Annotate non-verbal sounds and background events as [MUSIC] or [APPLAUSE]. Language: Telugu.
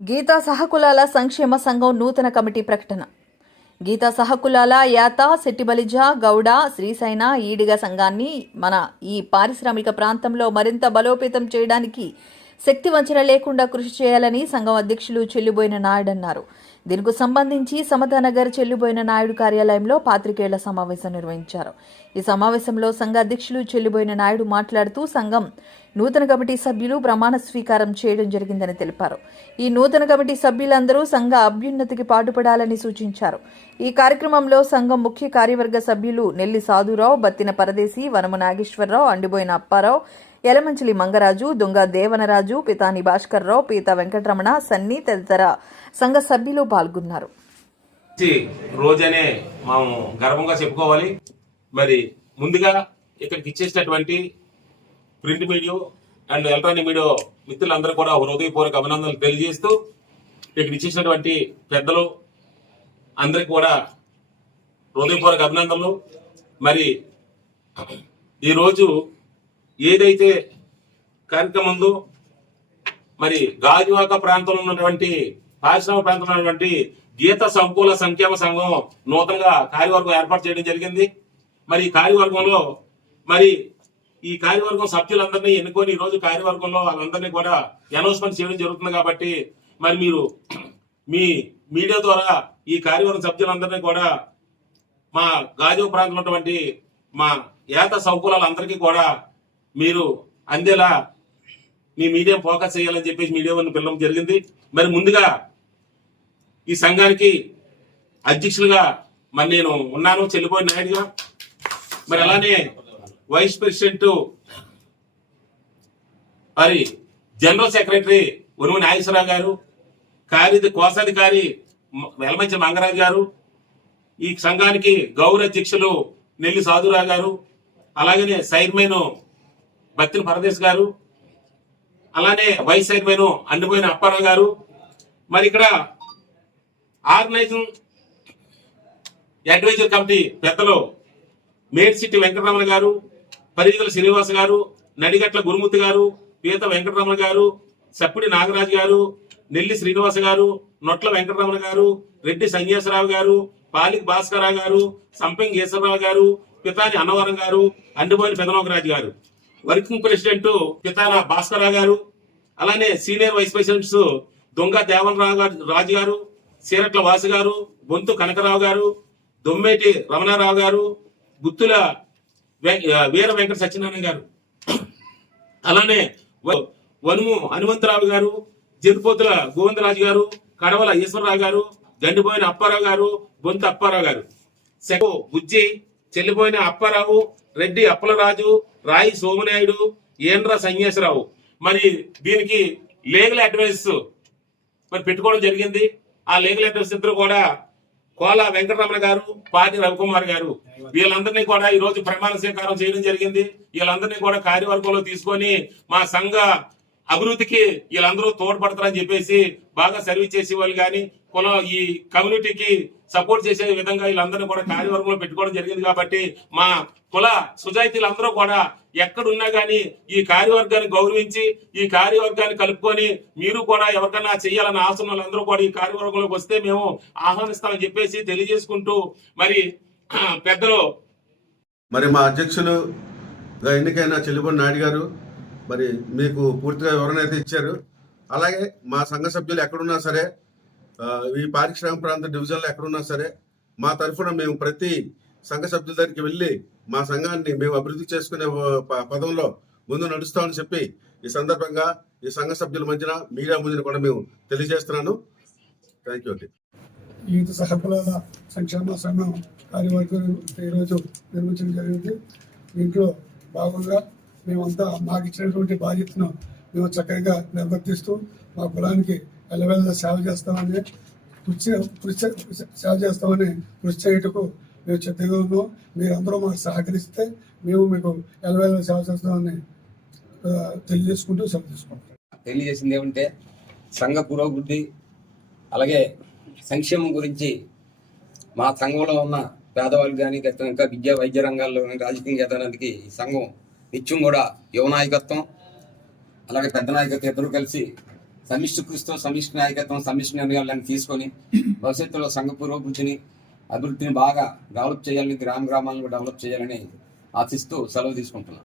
గీతా సహకులాల సంక్షేమ సంఘం నూతన కమిటీ ప్రకటన. గీతా సహకులాల యాత శెట్టిబలిజ గౌడ శ్రీసైన ఈడిగ సంఘాన్ని మన ఈ పారిశ్రామిక ప్రాంతంలో మరింత బలోపేతం చేయడానికి శక్తి వంచన లేకుండా కృషి చేయాలని సంఘం అధ్యక్షులు చెల్లిబోయిన నాయుడు అన్నారు. దీనికి సంబంధించి సమతానగర్ చెల్లిబోయిన నాయుడు కార్యాలయంలో పాత్రికేయుల సమావేశం నిర్వహించారు. ఈ సమావేశంలో సంఘ అధ్యక్షులు చెల్లిబోయిన నాయుడు మాట్లాడుతూ సంఘం నూతన కమిటీ సభ్యులు ప్రమాణ స్వీకారం చేయడం జరిగిందని తెలిపారు. ఈ నూతన కమిటీ సభ్యులందరూ సంఘ అభ్యున్నతికి పాటుపడాలని సూచించారు. ఈ కార్యక్రమంలో సంఘం ముఖ్య కార్యవర్గ సభ్యులు నెల్లి సాధురావు బత్తిన పరదేశి వనము నాగేశ్వరరావు అండిబోయిన అప్పారావు యలమంచిలి మంగరాజు దొంగ దేవనరాజు పితాని భాస్కర్రావు పీత వెంకటరమణ సన్ని తదితర సంఘ సభ్యులు పాల్గొన్నారు. రోజనే మనం గర్వంగా చెప్పుకోవాలి. మరి ముందుగా ఇక్కడికి ఇచ్చేసినటువంటి print media and electronic media మిత్రులందరూ కూడా హృదయపూర్వక అభినందనలు తెలియజేస్తూ ఇక్కడ ఇచ్చేసినటువంటి పెద్దలు అందరికి కూడా హృదయపూర్వక అభినందనలు. మరి ఈరోజు ఏదైతే కార్యక్రమం ఉందో మరి గాజువాక ప్రాంతంలో ఉన్నటువంటి పారిశ్రామిక ప్రాంతంలో ఉన్నటువంటి గీత సంకుల సంక్షేమ సంఘం నూతనంగా కార్యవర్గం ఏర్పాటు చేయడం జరిగింది. మరి ఈ కార్యవర్గంలో మరి ఈ కార్యవర్గం సభ్యులందరినీ ఎన్నుకొని ఈ రోజు కార్యవర్గంలో వాళ్ళందరినీ కూడా అనౌన్స్మెంట్ చేయడం జరుగుతుంది కాబట్టి మరి మీరు మీ మీడియా ద్వారా ఈ కార్యవర్గం సభ్యులందరినీ కూడా మా గాజు ప్రాంతంలో ఉన్నటువంటి మా ఏత సంకులాలందరికీ కూడా మీరు అందేలా మీ మీడియా ఫోకస్ చేయాలని చెప్పేసి మీడియా వాళ్ళని పిల్లడం జరిగింది. మరి ముందుగా ఈ సంఘానికి అధ్యక్షులుగా మరి నేను ఉన్నాను చెల్లిపోయిన నాయుడుగా. మరి అలానే వైస్ ప్రెసిడెంట్ మరి జనరల్ సెక్రటరీ ఉరుము నాగేశ్వరరావు గారు కార్య కోశాధికారి వెలమంచి మంగరాజు గారు ఈ సంఘానికి గౌరవ అధ్యక్షులు నెల్లి సాధురావు గారు అలాగనే చైర్మన్ బత్తిన పరదేశ్ గారు అలానే వైస్ చైర్మన్ అండిపోయిన అప్పారావు గారు. మరి ఇక్కడ ఆర్గనైజింగ్ అడ్వైజర్ కమిటీ పెద్దలు మేడ్సిట్టి వెంకటరమణ గారు పరిధిగల శ్రీనివాస్ గారు నడిగట్ల గురుమూర్తి గారు పీత వెంకటరమణ గారు సప్పుడి నాగరాజు గారు నెల్లి శ్రీనివాస గారు నొట్ల వెంకటరమణ గారు రెడ్డి సంగేశ్వరరావు గారు పాలిక్ భాస్కరరావు గారు సంపెంగ్ ఈశ్వరరావు గారు పితాని అన్నవరం గారు అండిపోయిన పెదనోకరాజు గారు. వర్కింగ్ ప్రెసిడెంట్ పితాన భాస్కరరావు గారు అలానే సీనియర్ వైస్ ప్రెసిడెంట్స్ దొంగ దేవన్ రావు గారు రాజు గారు సీరట్ల వాసు గారు బొంతు కనకరావు గారు దొమ్మేటి రమణారావు గారు గుత్తుల వీర వెంకట సత్యనారాయణ గారు. అలానే వ- వనుము హనుమంతరావు గారు జరుపోతుల గోవిందరాజు గారు కడవల ఈశ్వరరావు గారు గండిపోయిన అప్పారావు గారు బొంత అప్పారావు గారు. సెకో బుజ్జి చెల్లిపోయిన అప్పారావు రెడ్డి అప్పలరాజు రాయి సోమనాయుడు ఏండ్ర సంగేశ్వరరావు. మరి దీనికి లీగల్ అడ్వైస్ మరి పెట్టుకోవడం జరిగింది. ఆ లీగల్ అడ్వైస్ ఇద్దరు కూడా కోల వెంకటరమణ గారు పాటి రవికుమార్ గారు. వీళ్ళందరినీ కూడా ఈ రోజు ప్రమాణ స్వీకారం చేయడం జరిగింది. వీళ్ళందరినీ కూడా కార్యవర్గంలో తీసుకొని మా సంఘ అభివృద్ధికి వీళ్ళందరూ తోడ్పడతారని చెప్పేసి బాగా సర్వీస్ చేసే వాళ్ళు కానీ కుల ఈ కమ్యూనిటీకి సపోర్ట్ చేసే విధంగా వీళ్ళందరినీ కూడా కార్యవర్గంలో పెట్టుకోవడం జరిగింది కాబట్టి మా కుల సుజాయితీలందరూ కూడా ఎక్కడున్నా కానీ ఈ కార్యవర్గాన్ని గౌరవించి ఈ కార్యవర్గాన్ని కలుపుకొని మీరు కూడా ఎవరికన్నా చేయాలని ఆశ వాళ్ళందరూ కూడా ఈ కార్యవర్గంలోకి వస్తే మేము ఆహ్వానిస్తామని చెప్పేసి తెలియజేసుకుంటూ మరి [CLEARS THROAT] పెద్దలు మరి మా అధ్యక్షులు ఎన్నికైన చెల్లిపొడి నాయుడు గారు మరి మీకు పూర్తిగా వివరణ అయితే ఇచ్చారు. అలాగే మా సంఘ సభ్యులు ఎక్కడున్నా సరే ఈ పారిశ్రామిక ప్రాంత డివిజన్లో ఎక్కడున్నా సరే మా తరఫున మేము ప్రతి సంఘ సభ్యుల దగ్గరికి వెళ్ళి మా సంఘాన్ని మేము అభివృద్ధి చేసుకునే ప- పదంలో ముందు నడుస్తామని చెప్పి ఈ సందర్భంగా ఈ సంఘ సభ్యుల మధ్యన మీడియా ముందున కూడా మేము తెలియజేస్తున్నాను. థ్యాంక్ యూ అండి. యూత్ సహకులాల సంక్షేమ సంఘం కార్యవర్గం ఈరోజు నిర్మించడం జరిగింది. దీంట్లో భాగంగా మేమంతా మాకు ఇచ్చినటువంటి బాధ్యతను మేము చక్కగా నిర్వర్తిస్తూ మా కులానికి ఎల్లవెల్ల సేవ చేస్తామని కృషి కృషి సేవ చేస్తామని కృషి చేయుటకు మేము చిత్తగా ఉన్నాం. మీరందరూ మాకు సహకరిస్తే మేము మీకు ఎల్లవెల్ల సేవ చేస్తామని తెలియజేసుకుంటూ సేవ తీసుకుంటాం తెలియజేసింది ఏమంటే సంఘ పురోభివృద్ధి అలాగే సంక్షేమం గురించి మా సంఘంలో ఉన్న పేదవాళ్ళు కానీ ఇంకా విద్యా వైద్య రంగాల్లో రాజకీయ ఎదగడానికి ఈ సంఘం నిత్యం కూడా యువ నాయకత్వం అలాగే పెద్ద నాయకత్వం ఇద్దరు కలిసి సమిష్టి కృషితో సమిష్టి నాయకత్వం సమిష్టి నిర్ణయాలను తీసుకొని భవిష్యత్తులో సంఘ పురోభివృద్ధిని అభివృద్ధిని బాగా డెవలప్ చేయాలని గ్రామ గ్రామాలను డెవలప్ చేయాలని ఆశిస్తూ సెలవు తీసుకుంటున్నాను